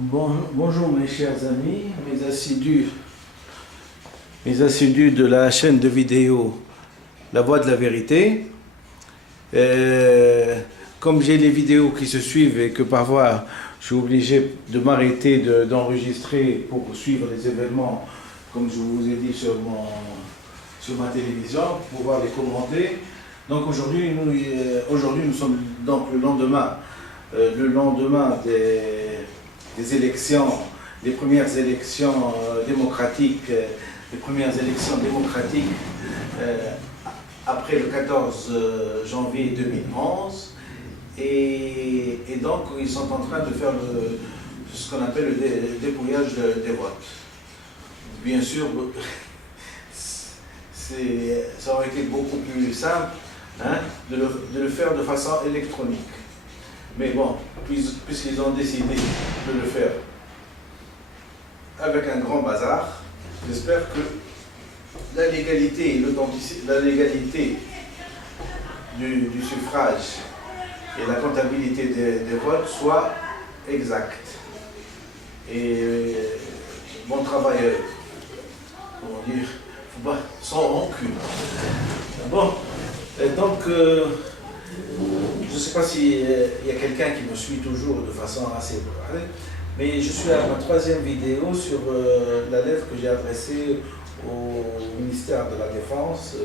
Bonjour mes chers amis, mes assidus de la chaîne de vidéo La Voix de la Vérité. Comme j'ai les vidéos qui se suivent et que parfois je suis obligé de m'arrêter d'enregistrer pour suivre les événements, comme je vous ai dit sur ma télévision, pour pouvoir les commenter. Donc aujourd'hui nous sommes donc le lendemain des élections, des premières élections démocratiques, après le 14 janvier 2011. Et donc ils sont en train de faire ce qu'on appelle le dépouillage des votes. Bien sûr, ça aurait été beaucoup plus simple de le faire de façon électronique. Mais bon, puisqu'ils ont décidé de le faire avec un grand bazar, j'espère que la légalité du suffrage et la comptabilité des votes soient exactes. Et bon travail, comment dire, faut pas, sans rancune. Bon, donc, je ne sais pas s'il y a quelqu'un qui me suit toujours de façon assez brève, mais je suis à ma troisième vidéo sur la lettre que j'ai adressée au ministère de la Défense,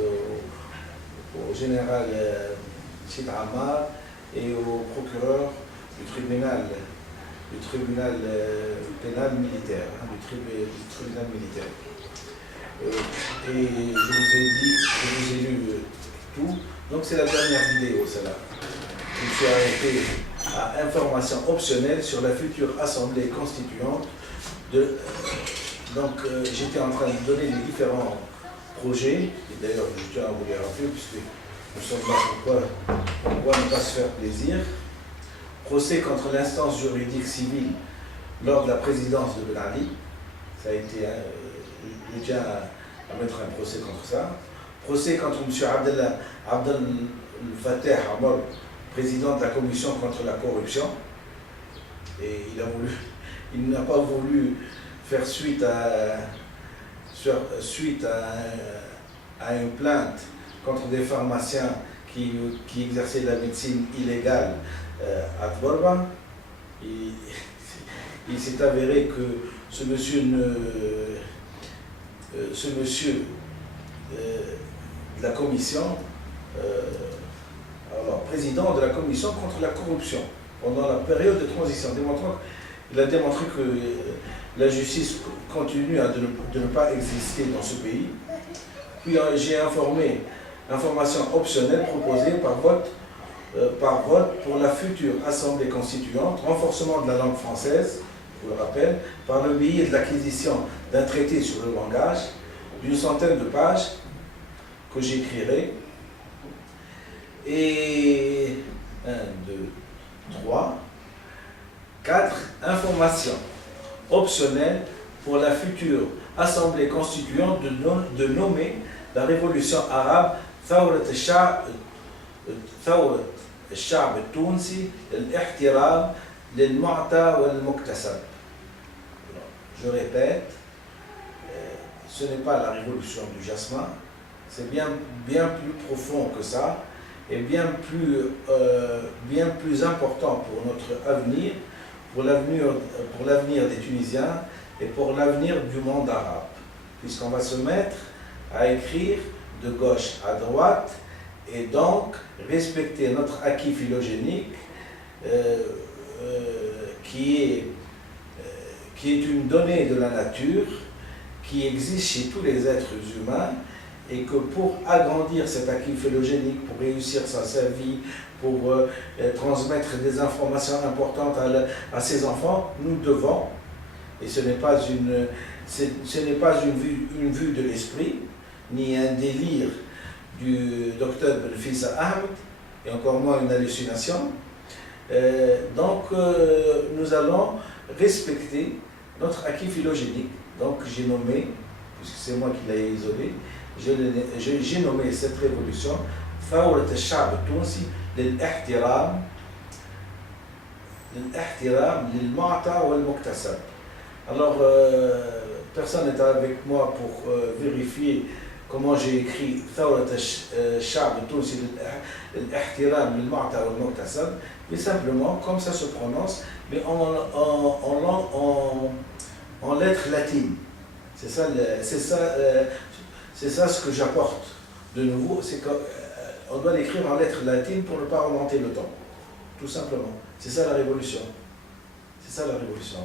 au général Chid Ammar et au procureur du tribunal pénal militaire, du tribunal militaire. Et je vous ai lu tout. Donc c'est la dernière vidéo, celle-là. Je me suis arrêté à information optionnelle sur la future assemblée constituante. Donc j'étais en train de donner les différents projets, et d'ailleurs je tiens à vous les rappeler, puisque nous sommes là pourquoi ne pas se faire plaisir. Procès contre l'instance juridique civile lors de la présidence de Ben Ali. Ça a été, je tiens à mettre un procès contre ça. Procès contre M. Abdel Fattah Amar, président de la commission contre la corruption. Et il n'a pas voulu faire suite à une plainte contre des pharmaciens qui exerçaient la médecine illégale à Dborba. Il s'est avéré que ce monsieur de la commission, président de la commission contre la corruption pendant la période de transition, il a démontré que la justice continue de ne pas exister dans ce pays. Puis j'ai information optionnelle proposée par vote pour la future Assemblée constituante, renforcement de la langue française, je vous le rappelle, par le biais de l'acquisition d'un traité sur le langage, d'une centaine de pages que j'écrirai, et 1, 2, 3, 4 informations optionnelles pour la future Assemblée constituante de nommer la révolution arabe ثورة الشعب التونسي الاحترام للمعطى والمكتسب. Je répète, ce n'est pas la révolution du jasmin, c'est bien plus profond que ça, et bien plus important pour notre avenir, pour l'avenir des Tunisiens et pour l'avenir du monde arabe, puisqu'on va se mettre à écrire de gauche à droite et donc respecter notre acquis phylogénique qui est une donnée de la nature qui existe chez tous les êtres humains, et que pour agrandir cet acquis phylogénique, pour réussir sa vie, pour transmettre des informations importantes à ses enfants, nous devons, et ce n'est pas une vue de l'esprit, ni un délire du docteur Belfissa Ahmed, et encore moins une hallucination. Donc nous allons respecter notre acquis phylogénique. Donc j'ai nommé, puisque c'est moi qui l'ai isolé, j'ai nommé cette révolution ثورة الشعب التونسي للاحترام الاحترام للمعطى والمكتسب. Alors, personne n'est avec moi pour vérifier comment j'ai écrit ثورة الشعب التونسي الاحترام للمعطى والمكتسب, mais simplement comme ça se prononce, mais en lettres latines. C'est ça ce que j'apporte de nouveau, c'est qu'on doit l'écrire en lettres latines pour ne pas remonter le temps, tout simplement. C'est ça la révolution. C'est ça la révolution.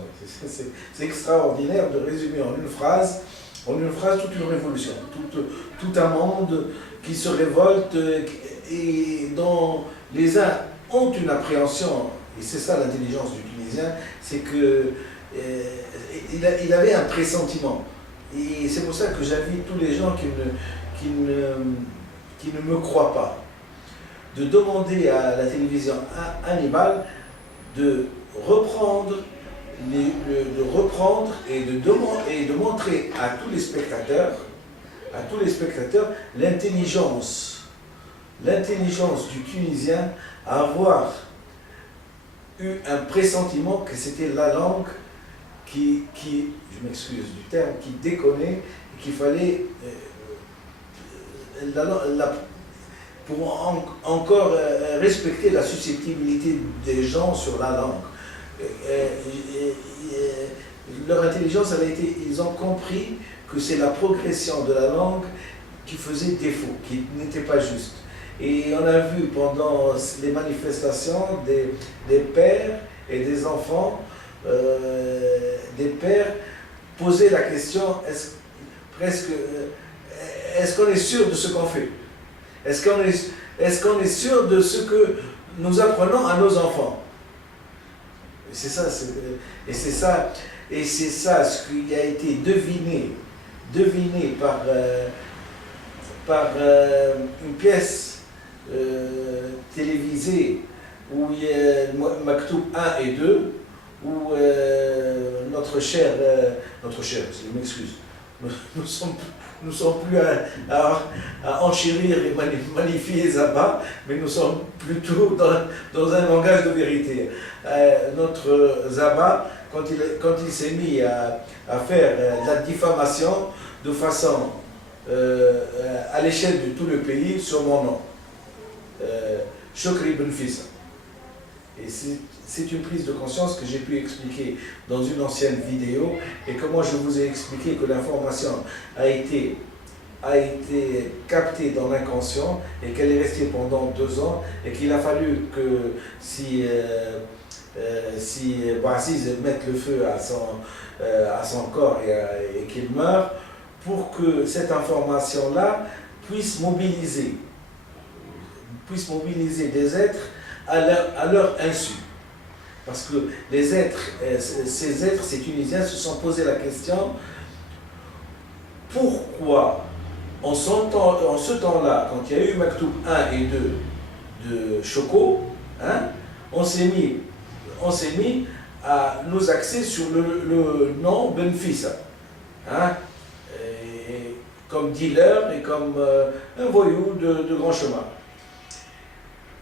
C'est extraordinaire de résumer en une phrase toute une révolution, tout un monde qui se révolte et dont les uns ont une appréhension, et c'est ça l'intelligence du Tunisien, c'est que il avait un pressentiment. Et c'est pour ça que j'invite tous les gens qui ne me croient pas de demander à la télévision Hannibal de reprendre et de montrer à tous les spectateurs l'intelligence du Tunisien à avoir eu un pressentiment que c'était la langue qui, je m'excuse du terme, qui déconnait, et qu'il fallait pour encore respecter la susceptibilité des gens sur la langue. Leur intelligence avait été, ils ont compris que c'est la progression de la langue qui faisait défaut, qui n'était pas juste. Et on a vu pendant les manifestations des pères et des enfants, des pères poser la question, est-ce qu'on est sûr de ce qu'on fait? Est-ce qu'on est sûr de ce que nous apprenons à nos enfants? Et c'est ça ce qui a été deviné par une pièce télévisée où il y a Maktoub 1 et 2, où notre cher, je m'excuse, nous sommes plus à enchérir et magnifier Zaba, mais nous sommes plutôt dans un langage de vérité. Notre Zaba, quand il s'est mis à faire la diffamation de façon à l'échelle de tout le pays sur mon nom, Chokri Benfissa. Et c'est une prise de conscience que j'ai pu expliquer dans une ancienne vidéo, et comment je vous ai expliqué que l'information a été captée dans l'inconscient et qu'elle est restée pendant 2 ans, et qu'il a fallu que si Bouaziz mette le feu à son corps et qu'il meure, pour que cette information-là puisse mobiliser des êtres à leur insu. Parce que ces Tunisiens se sont posé la question, pourquoi en ce temps-là, quand il y a eu Maktoub 1 et 2 de Choco, on s'est mis à nous axer sur le nom Benfissa, comme dealer et comme un voyou de grand chemin.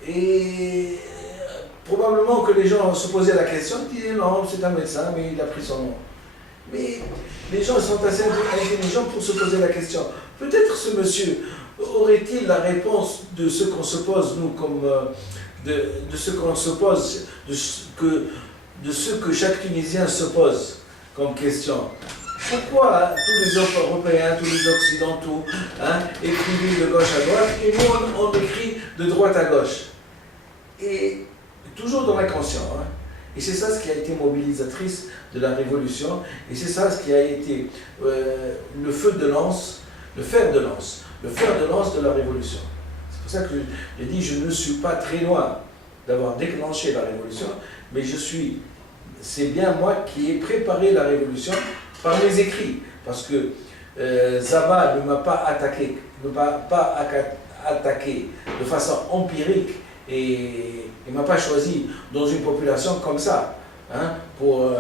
Et probablement que les gens se posaient la question, ils disaient non, c'est un médecin, mais il a pris son nom. Mais les gens sont assez intelligents pour se poser la question. Peut-être ce monsieur aurait-il la réponse de ce qu'on se pose, nous, comme de ce qu'on se pose, de ce que chaque Tunisien se pose comme question. Pourquoi tous les Européens, tous les Occidentaux écrivent de gauche à droite, et nous on écrit de droite à gauche? Et toujours dans l'inconscient. Et c'est ça ce qui a été mobilisatrice de la révolution, et c'est ça ce qui a été le fer de lance de la révolution. C'est pour ça que j'ai dit, je ne suis pas très loin d'avoir déclenché la révolution, mais c'est bien moi qui ai préparé la révolution par mes écrits, parce que Zaba ne m'a pas attaqué de façon empirique, et il ne m'a pas choisi dans une population comme ça, pour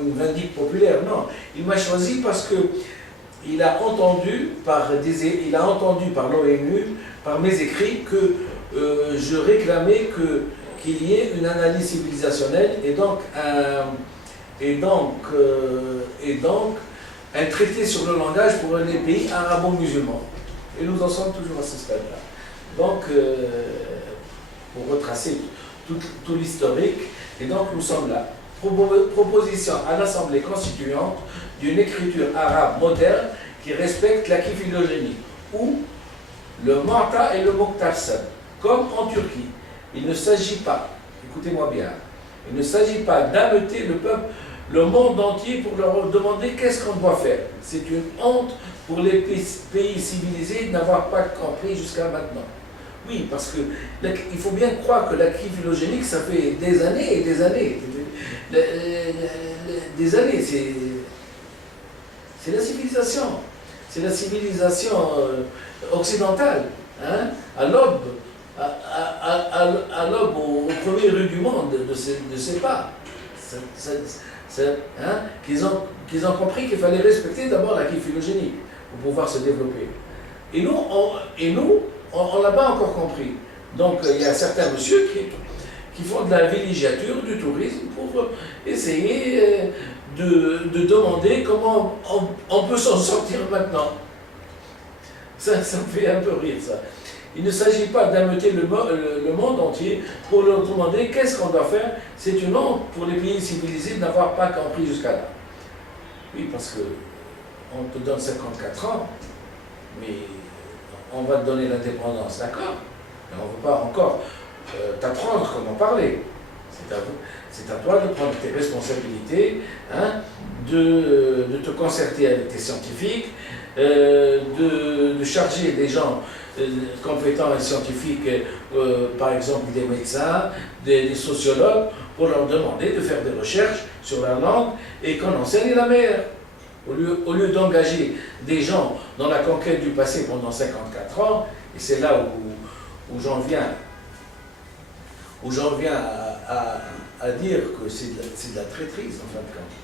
une vindicte populaire. Non, il m'a choisi parce qu'il a entendu par l'ONU, par mes écrits, que je réclamais qu'il y ait une analyse civilisationnelle et donc un traité sur le langage pour les pays arabo-musulmans. Et nous en sommes toujours à ce stade-là. Donc, pour retracer tout l'historique, et donc nous sommes là. Proposition à l'Assemblée constituante d'une écriture arabe moderne qui respecte l'acquis phylogénique, ou le Mu'ta et le Mukhtasar, comme en Turquie. Il ne s'agit pas, écoutez-moi bien, il ne s'agit pas d'ameuter le monde entier pour leur demander qu'est-ce qu'on doit faire. C'est une honte pour les pays civilisés de n'avoir pas compris jusqu'à maintenant. Oui, parce que il faut bien croire que l'acquis phylogénique, ça fait des années et des années. Des années, c'est la civilisation. C'est la civilisation occidentale, hein, à l'aube, au premier rue du monde de ces pas. Hein, qu'ils ont compris qu'il fallait respecter d'abord l'acquis phylogénique pour pouvoir se développer. Et nous, on ne l'a pas encore compris. Donc, il y a certains messieurs qui font de la villégiature, du tourisme, pour essayer de demander comment on peut s'en sortir maintenant. Ça me fait un peu rire, ça. Il ne s'agit pas d'ameuter le monde entier pour leur demander qu'est-ce qu'on doit faire. C'est une honte pour les pays civilisés de n'avoir pas compris jusqu'à là. Oui, parce que on te donne 54 ans, mais on va te donner l'indépendance, d'accord? Mais on ne veut pas encore t'apprendre comment parler. C'est à toi de prendre tes responsabilités, hein, de te concerter avec tes scientifiques, de charger des gens compétents et scientifiques, par exemple des médecins, des sociologues, pour leur demander de faire des recherches sur la langue et qu'on enseigne la meilleure. Au lieu d'engager des gens dans la conquête du passé pendant 54 ans, et c'est là où j'en viens à dire que c'est de la traîtrise en fin de compte.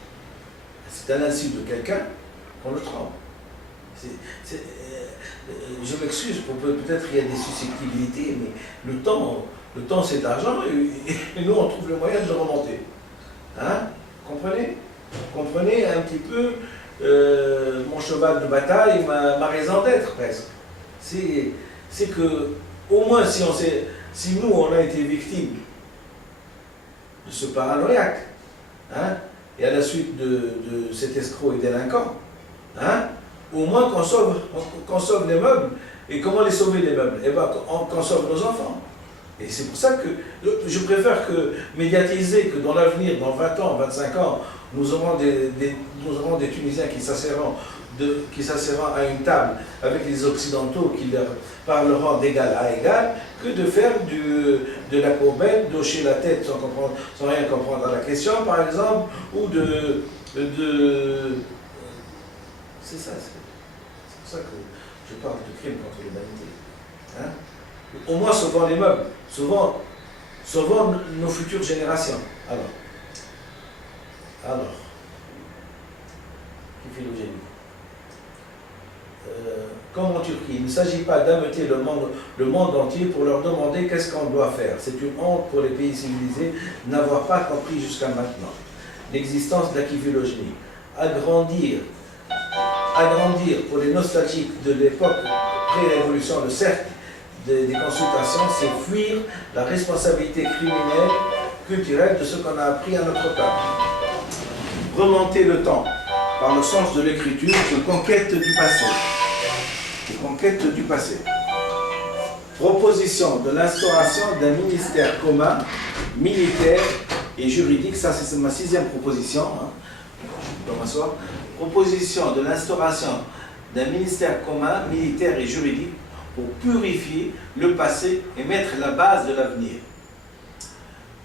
C'est à l'insu de quelqu'un qu'on le trompe. Je m'excuse, peut-être qu'il y a des susceptibilités, mais le temps c'est de l'argent et nous on trouve le moyen de le remonter. Hein? Comprenez un petit peu mon cheval de bataille, ma raison d'être presque. C'est que, au moins si nous on a été victimes de ce paranoïaque, hein, et à la suite de cet escroc et délinquant, hein, au moins qu'on sauve les meubles. Et comment les sauver les meubles? Eh bien, qu'on sauve nos enfants. Et c'est pour ça que je préfère médiatiser que dans l'avenir, dans 20 ans, 25 ans, nous aurons des Tunisiens qui s'asserront à une table avec les Occidentaux qui leur parleront d'égal à égal, que de faire de la courbette, d'hocher la tête sans rien comprendre à la question, par exemple, ou c'est ça, c'est pour ça que je parle de crime contre l'humanité. Hein? Au moins sauvons les meubles, sauvons nos futures générations. Alors, qui phylogénie. Comme en Turquie, il ne s'agit pas d'ameuter le monde entier pour leur demander qu'est-ce qu'on doit faire. C'est une honte pour les pays civilisés de n'avoir pas compris jusqu'à maintenant l'existence de l'acquis phylogénique. Agrandir pour les nostalgiques de l'époque pré-révolution le cercle des consultations, c'est fuir la responsabilité criminelle, culturelle de ce qu'on a appris à notre peuple. Remonter le temps par le sens de l'écriture de conquête du passé. Proposition de l'instauration d'un ministère commun, militaire et juridique, ça c'est ma 6e proposition. Hein. Je peux m'asseoir. Proposition de l'instauration d'un ministère commun, militaire et juridique pour purifier le passé et mettre la base de l'avenir.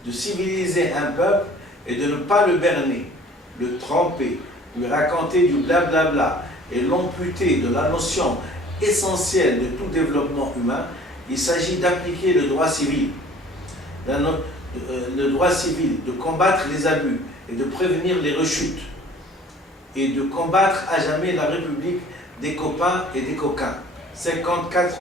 De civiliser un peuple et de ne pas le berner, le tromper, lui raconter du blablabla et l'amputer de la notion essentielle de tout développement humain. Il s'agit d'appliquer le droit civil. Le droit civil, de combattre les abus et de prévenir les rechutes. Et de combattre à jamais la République des copains et des coquins. 54